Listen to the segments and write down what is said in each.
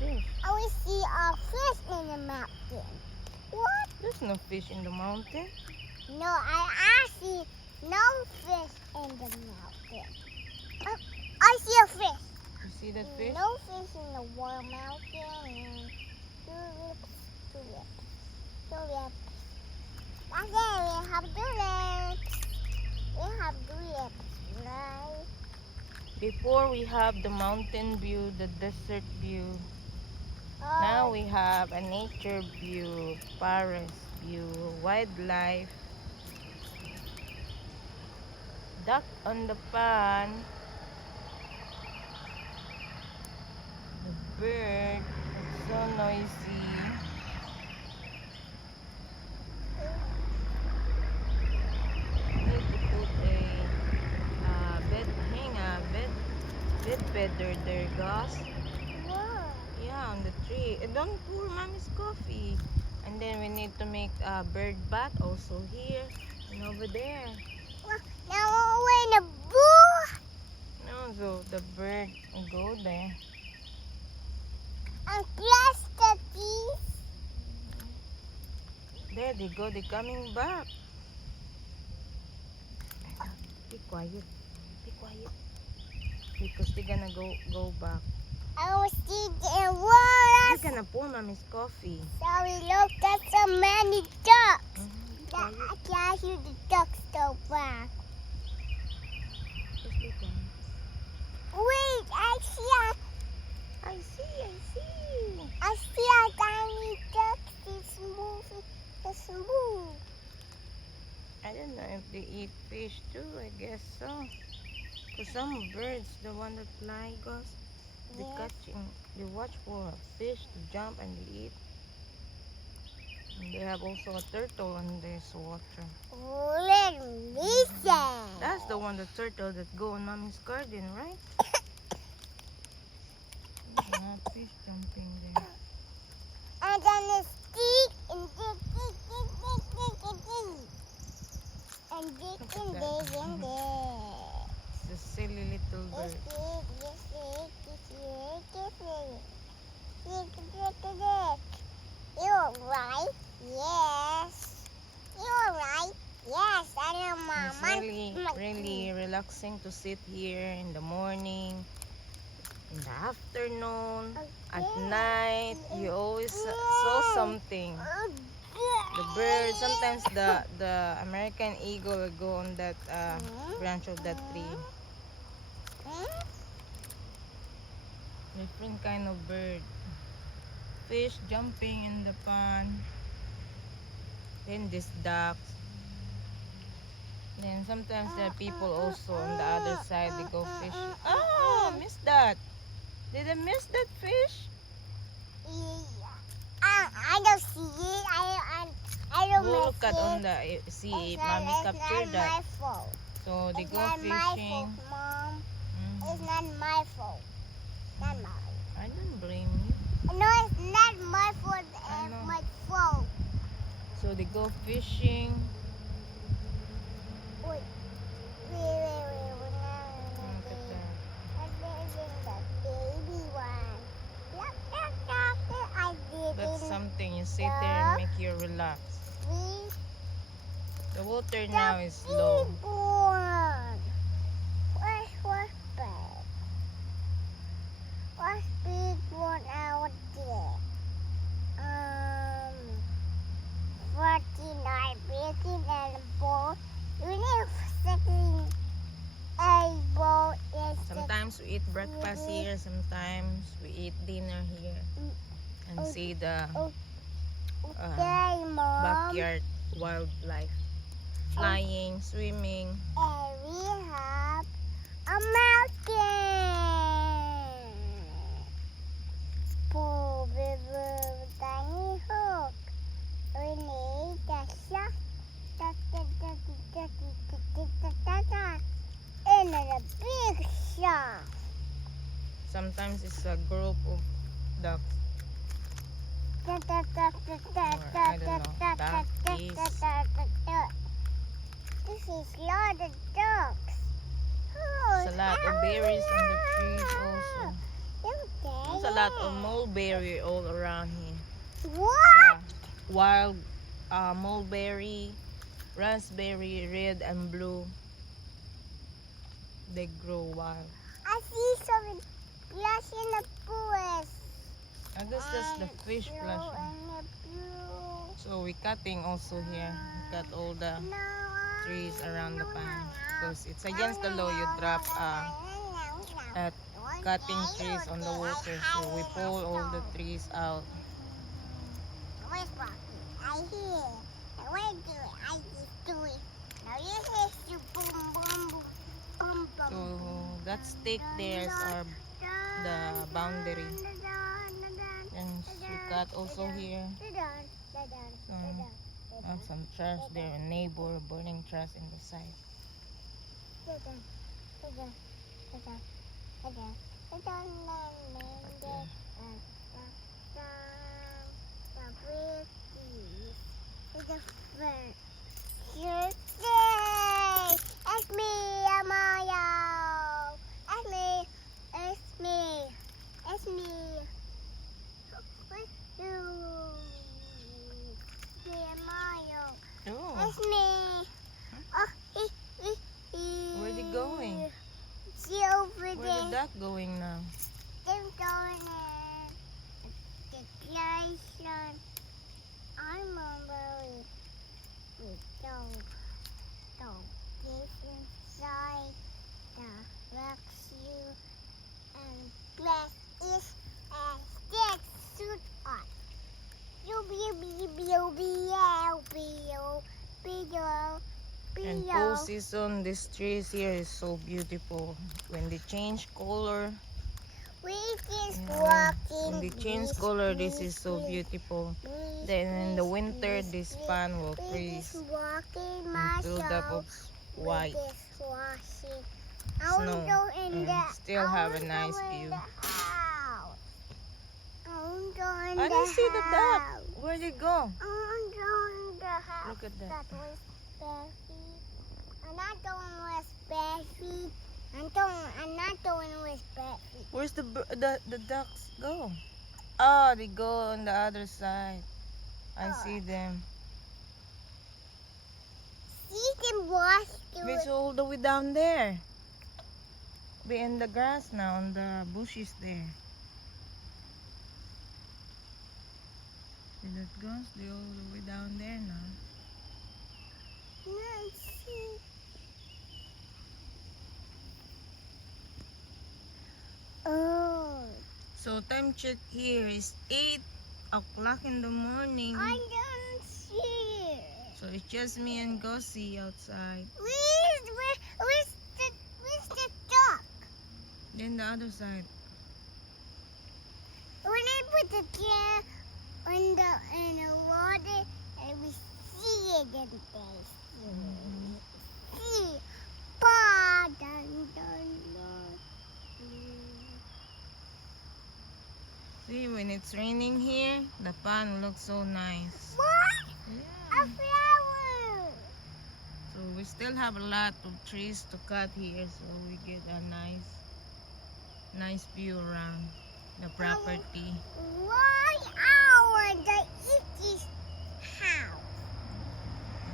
fish? I will see a fish in the mountain. What? There's no fish in the mountain. No, I see no fish in the mountain. Oh, I see a fish. You see that fish? No fish in the warm mountain. And tulips. That's it. We have tulips. We have tulips, right? Before we have the mountain view, the desert view. Now we have a nature view, forest view, wildlife, duck on the pond, the bird, it's so noisy. Need to put a bed feather there, Gus. Wow. Yeah, on the tree. Don't pour mommy's coffee. And then we need to make a bird bath also here and over there. Now we're in a boo. No, so the bird will go there. And plus the teeth. There they go. They're coming back. Be quiet. Be quiet. Because they're gonna go back. I will see the water. You're gonna pour mommy's coffee. Sorry, look, that's so many ducks. Be I quiet. can't hear the ducks go back. Just be quiet. Wait, I see I see. a tiny duck. It's moving. It's moving. I don't know if they eat fish too. I guess so. Because some birds, the one that fly, goes, they Yeah. catching, they watch for a fish to jump and they eat. And they have also a turtle in this water. Let me see. That's the one, the turtle that go in mommy's garden, right? Yeah, fish jumping there. And then it's stick and dig and dig and dig. It's a silly little bird. You're right. Yes. You're right. Yes, I know, It's Mama. really relaxing to sit here in the morning, in the afternoon, at night. You always saw something. The bird, sometimes the American eagle will go on that branch of that tree. Different kind of bird. Fish jumping in the pond. Then this ducks. Then sometimes there are people also on the other side. They go fishing. Oh, missed that. Did I miss that fish? I don't see it. I don't Look miss at it. on the see It's mommy not captured that. my fault. So they It's go not my fishing. fault, Mom. Mhm. It's not my fault. Not mine. I don't blame you. No, it's not my fault. I It's know. my fault. So they go fishing. Wait. Look at that. This is the baby one. Look. I did That's it. something you sit there and make you relax. The water now is low. Big one. What's big? What's big one out there? 49 baking and a bowl. You need second a bowl is Sometimes we eat breakfast here. Sometimes we eat dinner here. And see the okay, Mom. backyard wildlife. Flying, swimming. And we have a mountain. Pull the tiny hook. We need the shark. And a big shark. Sometimes it's a group of ducks. I don't know. That is This is lot of ducks. Oh, There's a lot of berries on the trees also. Okay. What's a lot of mulberry all around here. What? Wild mulberry, raspberry, red and blue. They grow wild. I see some glass in the forest. I guess that's the fish flush. So we're cutting also here. We cut all the trees around the pond because it's against the law you drop at cutting trees on the water. So we pull all the trees out. Where's Rocky? I hear. Where do it? I just do it. Now you hit you boom boom boom boom boom. So that stick there is our the boundary. And we cut also here. Some trash there, a neighbor burning trash in the side. It's me, Amaya. It's me. It's me. It's me. What's you? Me, Amaya. Oh, It's me. Oh, where's it going? See over Where's the there. duck going now? They're going in the station. I remember we don't get inside the rescue and glass is a stick suit on. And full season, this trees here is so beautiful. When they change color, We just when walking. they change color, this is so beautiful. Then in the winter, this pan will freeze Walking and filled up of white snow and still have a nice view. I didn't see the duck. Where'd it go? Look at that. That was bare feet. I'm not going with bare feet. I'm not going with bare feet. Where's the ducks go? Oh, they go on the other side. I see them. See them wash It's all the way down there. Be in the grass now, on the bushes there. See that goes? They're all the way down there now. Oh, So time check here is 8 o'clock in the morning. I don't see it. So it's just me and Gussie outside. Where's the duck? Then the other side. When I put the can in the water, and we see it in there. See, pa, dun, dun, dun. See, when it's raining here, the pond looks so nice. What? Yeah. A flower. So we still have a lot of trees to cut here, so we get a nice view around the property. Why our the Ichi's house?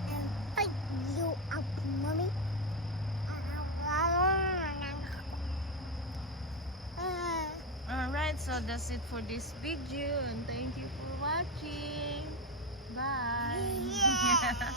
And pick you up, mommy. Alright, so that's it for this video, and thank you for watching. Bye. Yeah.